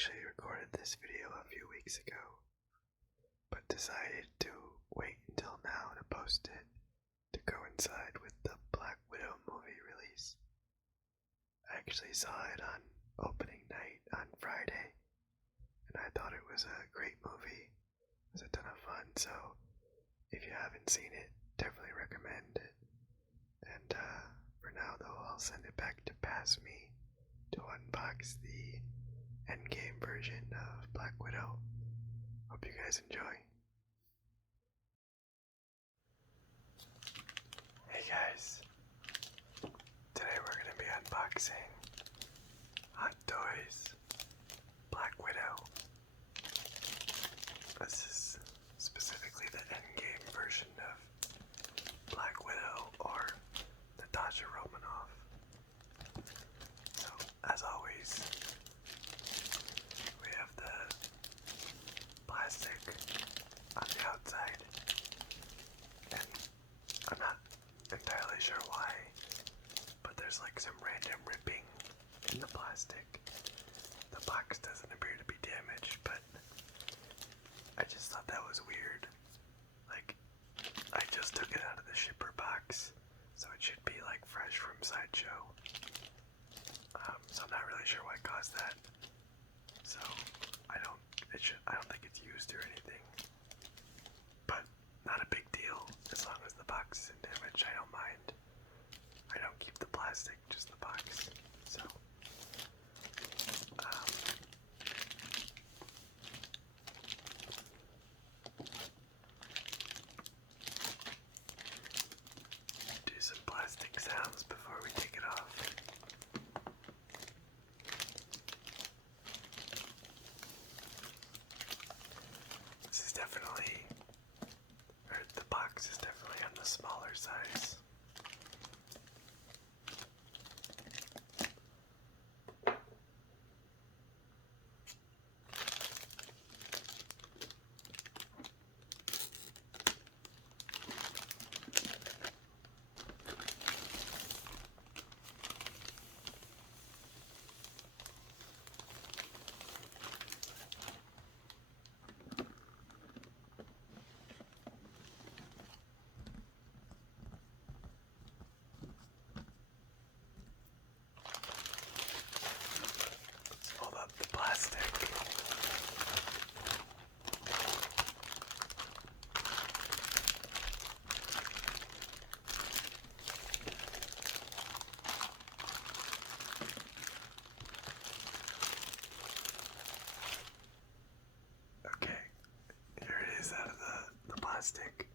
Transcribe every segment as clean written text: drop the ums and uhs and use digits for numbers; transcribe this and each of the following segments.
actually recorded this video a few weeks ago, but decided to wait until now to post it to coincide with the Black Widow movie release. I actually saw it on opening night on Friday, and I thought it was a great movie. It was a ton of fun, so if you haven't seen it, definitely recommend it. And for now though, I'll send it back to Pass Me to unbox the Endgame version of Black Widow. Hope you guys enjoy. Hey guys, today we're going to be unboxing Hot Toys Black Widow. This is specifically the Endgame version of Black Widow, or Natasha Romanoff. So, as always, we have the plastic on the outside, and I'm not entirely sure why, but there's like some random ripping in the plastic. The box doesn't appear to be damaged, but I just thought that was weird. Like, I just took it out of the shipper box, so it should be like fresh from Sideshow. So I'm not really sure what caused that. So I don't think it's used or anything. But not a big deal as long as the box isn't damaged. I don't mind. I don't keep the plastic, just the box. So do some plastic sounds before we take it off. This is definitely, or the box is definitely on the smaller size. Let's fold up the plastic. Okay, here it is out of the plastic.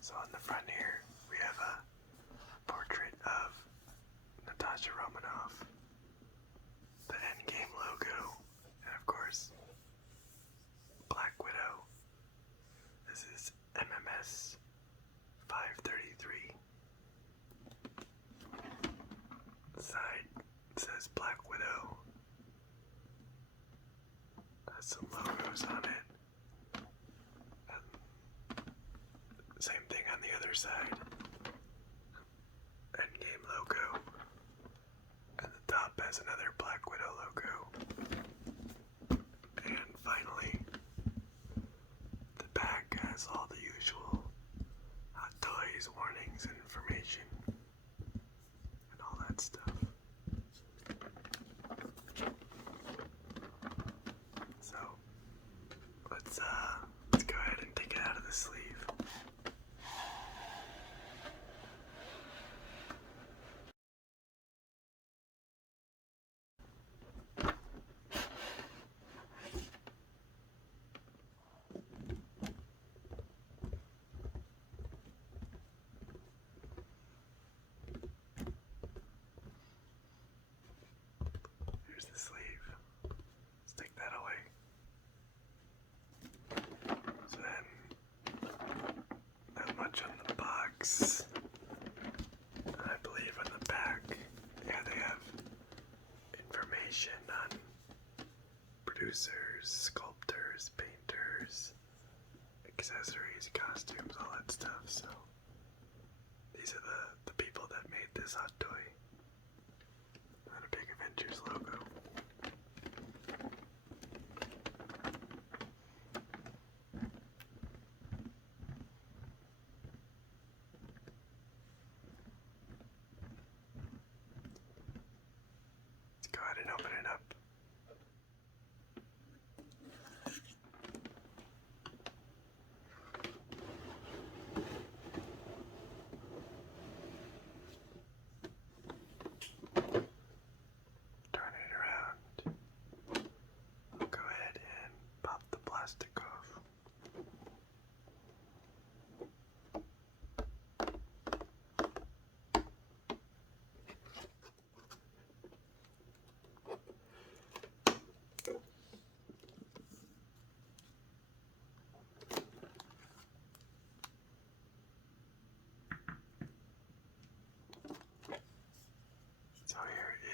So on the front here, we have a portrait of Natasha Romanoff, the Endgame logo, and of course, Black Widow. This is MMS 533. The side says Black Widow. Has some logos on it. And same thing on the other side. Endgame logo. And the top has another Black Widow logo. And finally, the back has all the usual Hot Toys warnings and information and all that stuff. So let's go ahead and take it out of the sleeve. Here's the sleeve. Let's take that away. So then, not much on the box. I believe on the back, yeah, they have information on producers, sculptors, painters, accessories, costumes, all that stuff. So these are the people that made this hot toy. And a big Avengers logo.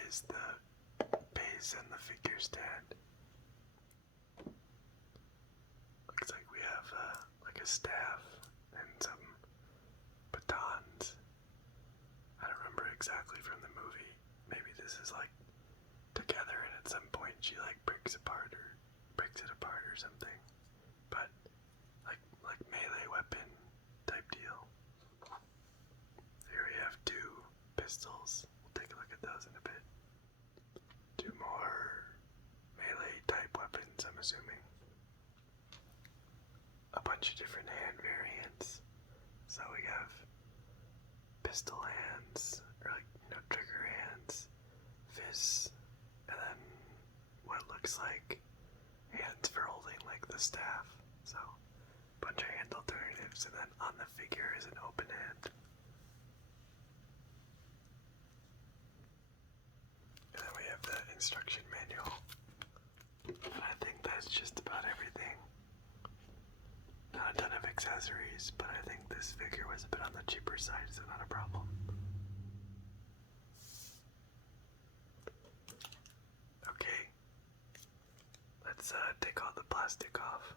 is the base and the figure stand. Looks like we have like a staff and some batons. I don't remember exactly from the movie. Maybe this is like together and at some point she like breaks it apart or something. But like melee weapon type deal. Here we have two pistols. We'll take a look at those in a bit. Two more melee type weapons, I'm assuming. A bunch of different hand variants. So we have pistol hands, or like, trigger hands, fists, and then what looks like hands for holding like the staff. So a bunch of hand alternatives, and then on the figure is an open hand. And then we have the instruction manual. And I think that's just about everything. Not a ton of accessories, but I think this figure was a bit on the cheaper side, so not a problem. Okay, let's take all the plastic off.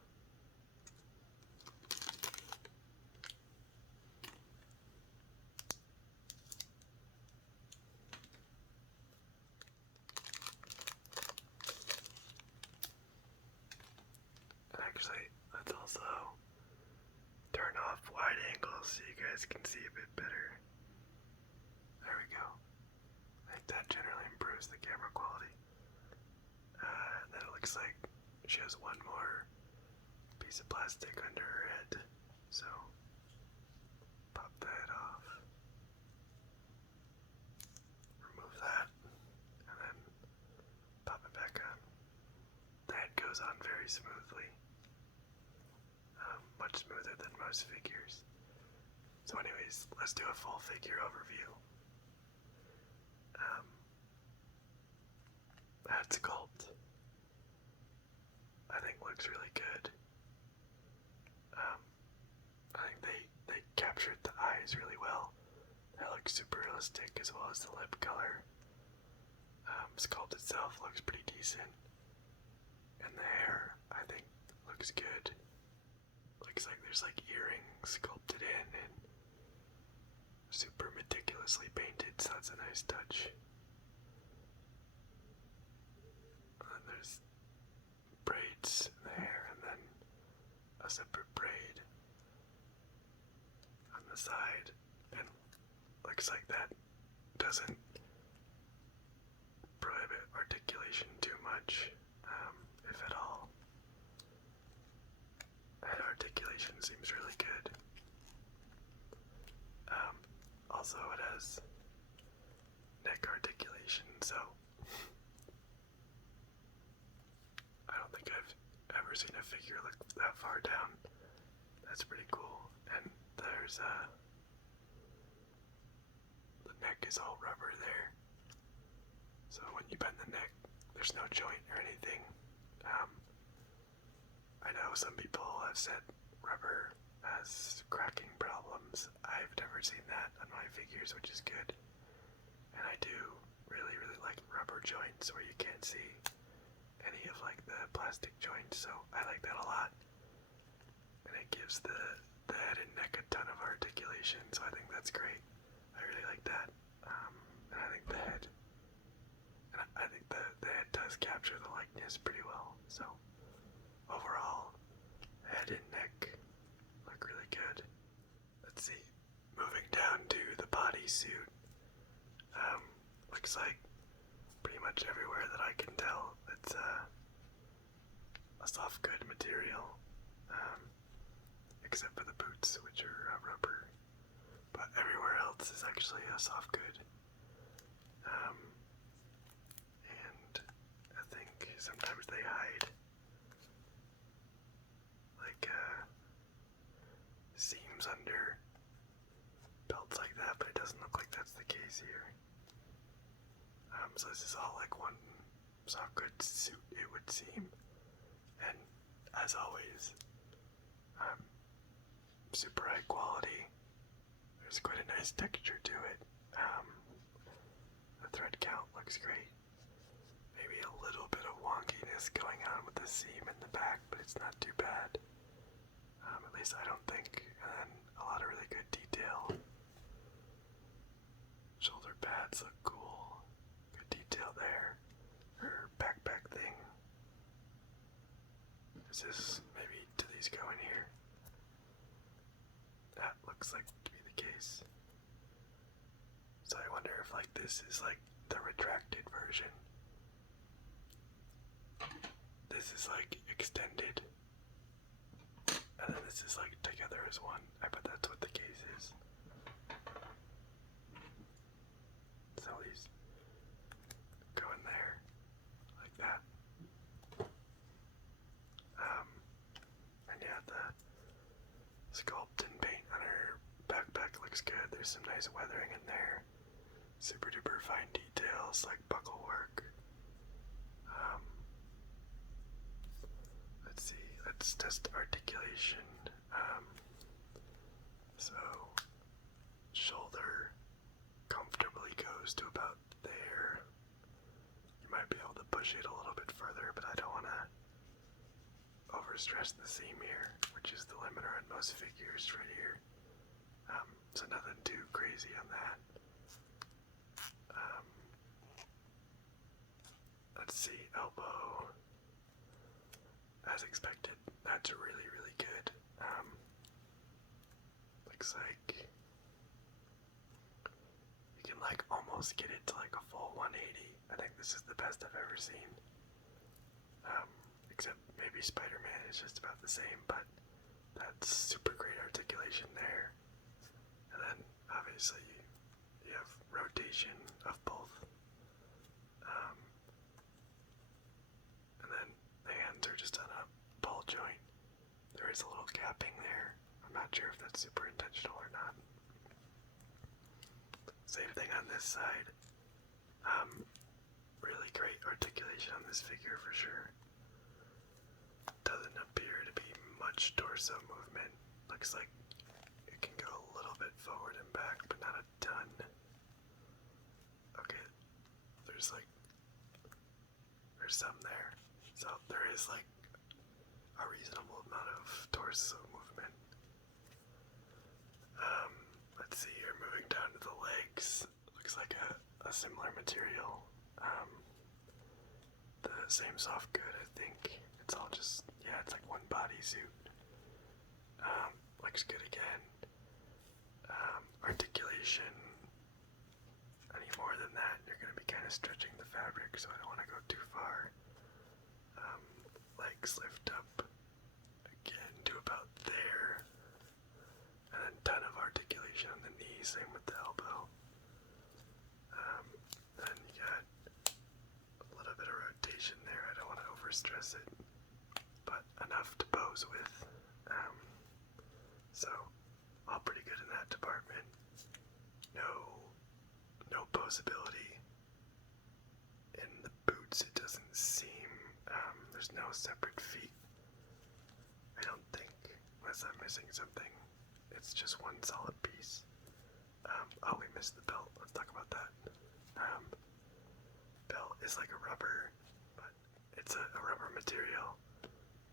And actually, let's also turn off wide angle so you guys can see a bit better. There we go. I think that generally improves the camera quality. And then it looks like she has one more piece of plastic under her head. So, pop that off. Remove that. And then pop it back on. The head goes on very smoothly. Much smoother than most figures. So anyways, let's do a full figure overview. That sculpt, I think, looks really good. I think they captured the eyes really well. That looks super realistic, as well as the lip color. Sculpt itself looks pretty decent. And the hair, I think, looks good. Looks like there's like earrings sculpted in and super meticulously painted, so that's a nice touch. And then there's braids in the hair, and then a separate braid on the side. And looks like that doesn't prohibit articulation too much, if at all. Head articulation seems really good. Also, it has neck articulation, so I don't think I've ever seen a figure look that far down. That's pretty cool. And there's the neck is all rubber there. So when you bend the neck, there's no joint or anything. I know some people have said rubber has cracking problems. I've never seen that on my figures, which is good. And I do really, really like rubber joints where you can't see any of like the plastic joints, so I like that a lot. And it gives the head and neck a ton of articulation, so I think that's great. I really like that. And I think the head, and I think the head does capture the likeness pretty well. So overall, head and neck look really good. Let's see. Moving down to the bodysuit. Looks like pretty much everywhere that I can tell it's a soft good material, except for the boots, which are rubber. But everywhere else is actually a soft good. And I think sometimes they hide like seams under belts like that, but it doesn't look like that's the case here. So this is all like one soft good suit, it would seem. And as always, super high quality. There's quite a nice texture to it. The The thread count looks great. Maybe a little bit of wonkiness going on with the seam in the back, but it's not too bad. At least I don't think. And then a lot of really good detail. Shoulder pads look cool. Good detail there. Her backpack thing. Is this maybe, do these go in here? That looks like to be the case. So I wonder if like this is like the retracted version. This is like extended. And then this is like together as one. I bet that's what the case is. So these go in there like that. And yeah, the sculpt and paint on her backpack looks good. There's some nice weathering in there. Super duper fine details like buckle work. Let's see, let's test articulation. So shoulder comfortably goes to about there. You might be able to push it a little bit further, but I don't want to overstress the seam here, which is the limiter on most figures right here. So nothing too crazy on that. Let's see, elbow. As expected, that's really, really good. Looks like you can like almost get it to like a full 180. I think this is the best I've ever seen. Except maybe Spider-Man is just about the same, but that's super great articulation there. And then obviously you have rotation of both. And then the hands are just on a ball joint. There is a little gapping there. I'm not sure if that's super intentional or not. Same thing on this side. Really great articulation on this figure for sure. Doesn't appear to be much torso movement. Looks like it can go a little bit forward and back, but not a ton. Okay, there's some there. So there is like a reasonable amount of torso movement. Let's see here, moving down to the legs. Looks like a similar material. The same soft good, I think. It's all just, yeah, it's like one bodysuit. Looks good again. Articulation. Any more than that, you're going to be kind of stretching the fabric, so I don't want to go too far. Legs lift up again to about there. And then ton of articulation on the knee, same with the elbow. Then you got a little bit of rotation there. I don't want to overstress it, but enough to pose with. So all pretty good in that department. No posability in the boots. It doesn't seem. There's no separate feet. I don't think, unless I'm missing something. It's just one solid piece. Oh, we missed the belt. Let's talk about that. Belt is like a rubber, but it's a rubber material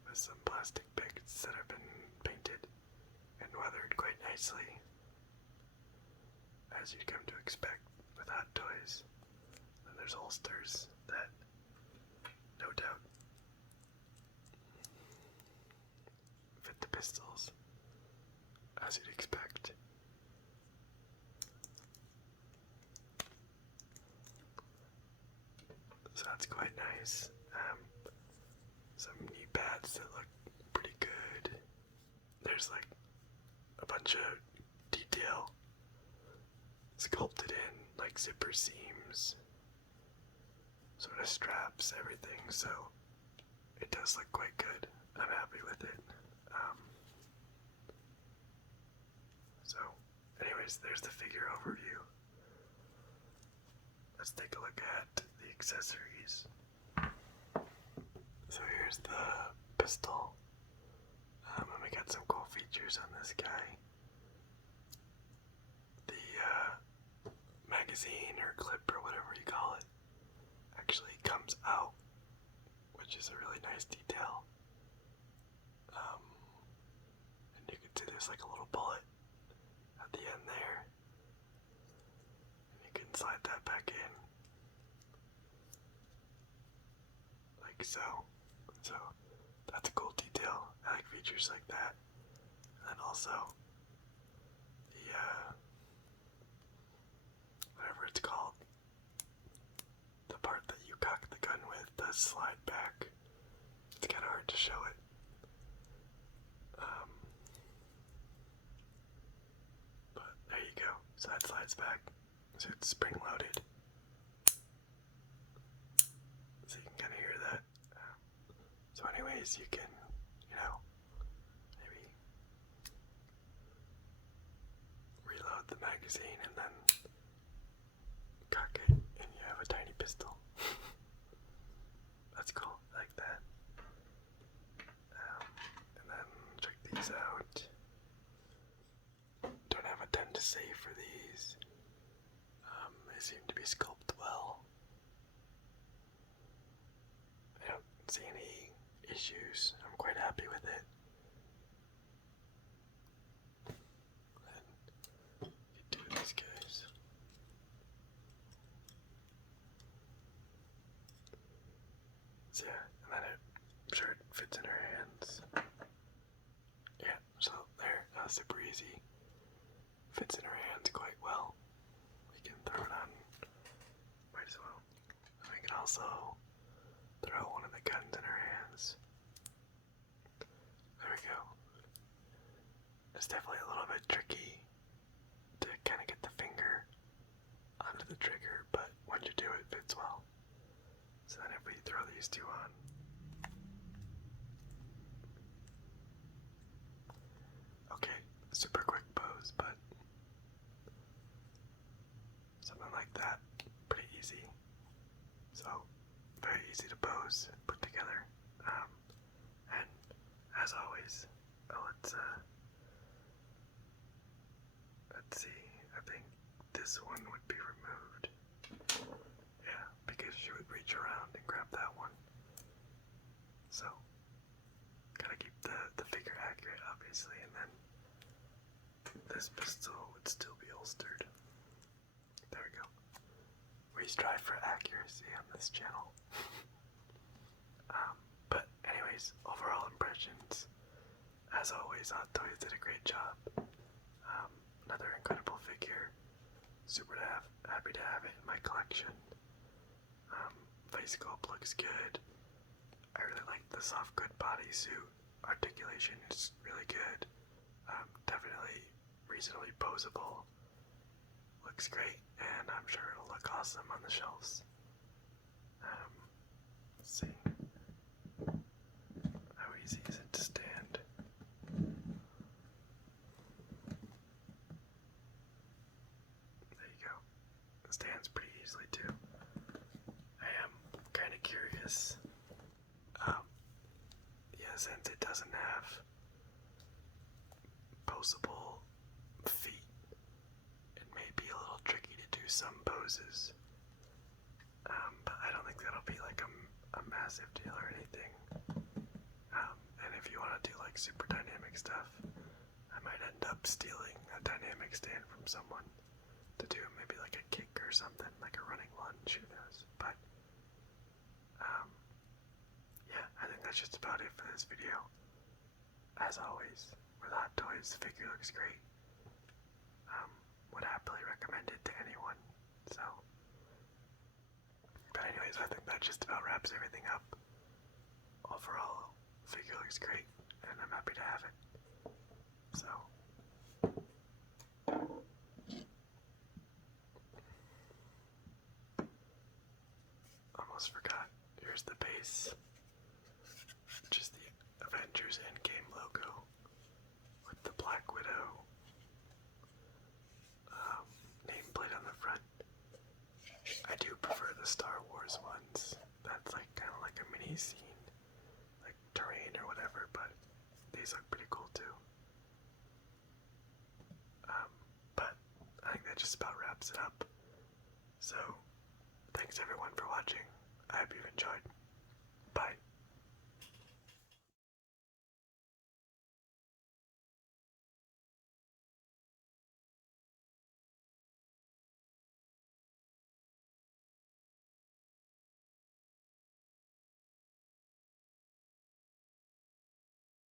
with some plastic bits that have been painted and weathered quite nicely, as you'd come to expect with Hot Toys. And there's holsters that, no doubt, fit the pistols, as you'd expect. So that's quite nice. Some knee pads that look pretty good. There's like a bunch of detail sculpted in, like zipper seams, sort of straps, everything, so it does look quite good. I'm happy with it. So anyways, there's the figure overview. Let's take a look at the accessories. So here's the pistol. And we got some cool features on this guy. The magazine or clip or whatever you call it actually comes out, which is a really nice detail. And you can see there's like a little bullet at the end there, and you can slide that back in like so. So that's a cool detail. I like features like that. And then also the whatever it's called, the part that you cock the gun with does slide back. It's kind of hard to show it. But there you go. So that slides back. So it's spring loaded. So you can kind of hear that. So anyways, you can, maybe reload the magazine and then cock it and you have a tiny pistol. That's cool. I like that. And then check these out. Don't have a ton to say for these. They seem to be sculpted well. I don't see any issues. I'm quite happy with it. And you do these guys. So yeah, and then I'm sure it fits in her hands. Yeah, so there, that was super easy. Fits in her hands quite well. We can throw it on might as well. And we can also throw one of the guns in her hands. There we go. It's definitely a little bit tricky to kind of get the finger onto the trigger, but once you do it, it fits well. So then if we throw these two on, okay, super quick pose, but something like that, pretty easy. So very easy to pose and put together. And as always, let's see. I think this one would be removed. Yeah, because she would reach around and grab that one. So gotta keep the figure accurate, obviously, and then this pistol would still be holstered. There we go. We strive for accuracy on this channel. But anyways, overall impressions, as always, Hot Toys did a great job. Another incredible figure. Super happy to have it in my collection. Face sculpt looks good. I really like the soft good bodysuit. Articulation is really good. Definitely reasonably posable. Looks great, and I'm sure it'll look awesome on the shelves. Let's see. How easy is it to stand? There you go. It stands pretty easily too. I am kind of curious. Yeah, since it doesn't have posable feet, it may be a little tricky to do some poses. But I don't think that'll be like a massive deal or anything. And if you want to do like super dynamic stuff, I might end up stealing a dynamic stand from someone to do maybe like a kick or something, like a running lunge, who knows. But yeah, I think that's just about it for this video. As always, with Hot Toys, the figure looks great. Would happily recommend it to anyone. So, but anyways, I think that just about wraps everything up. Overall, the figure looks great, and I'm happy to have it. So, almost forgot. Here's the base. Just the Avengers Endgame logo with the Black Widow nameplate on the front. I do prefer the Star Wars ones. That's like kind of like a mini scene, like terrain or whatever, but these look pretty cool too. But I think that just about wraps it up. So, thanks everyone for watching. I hope you've enjoyed. Bye.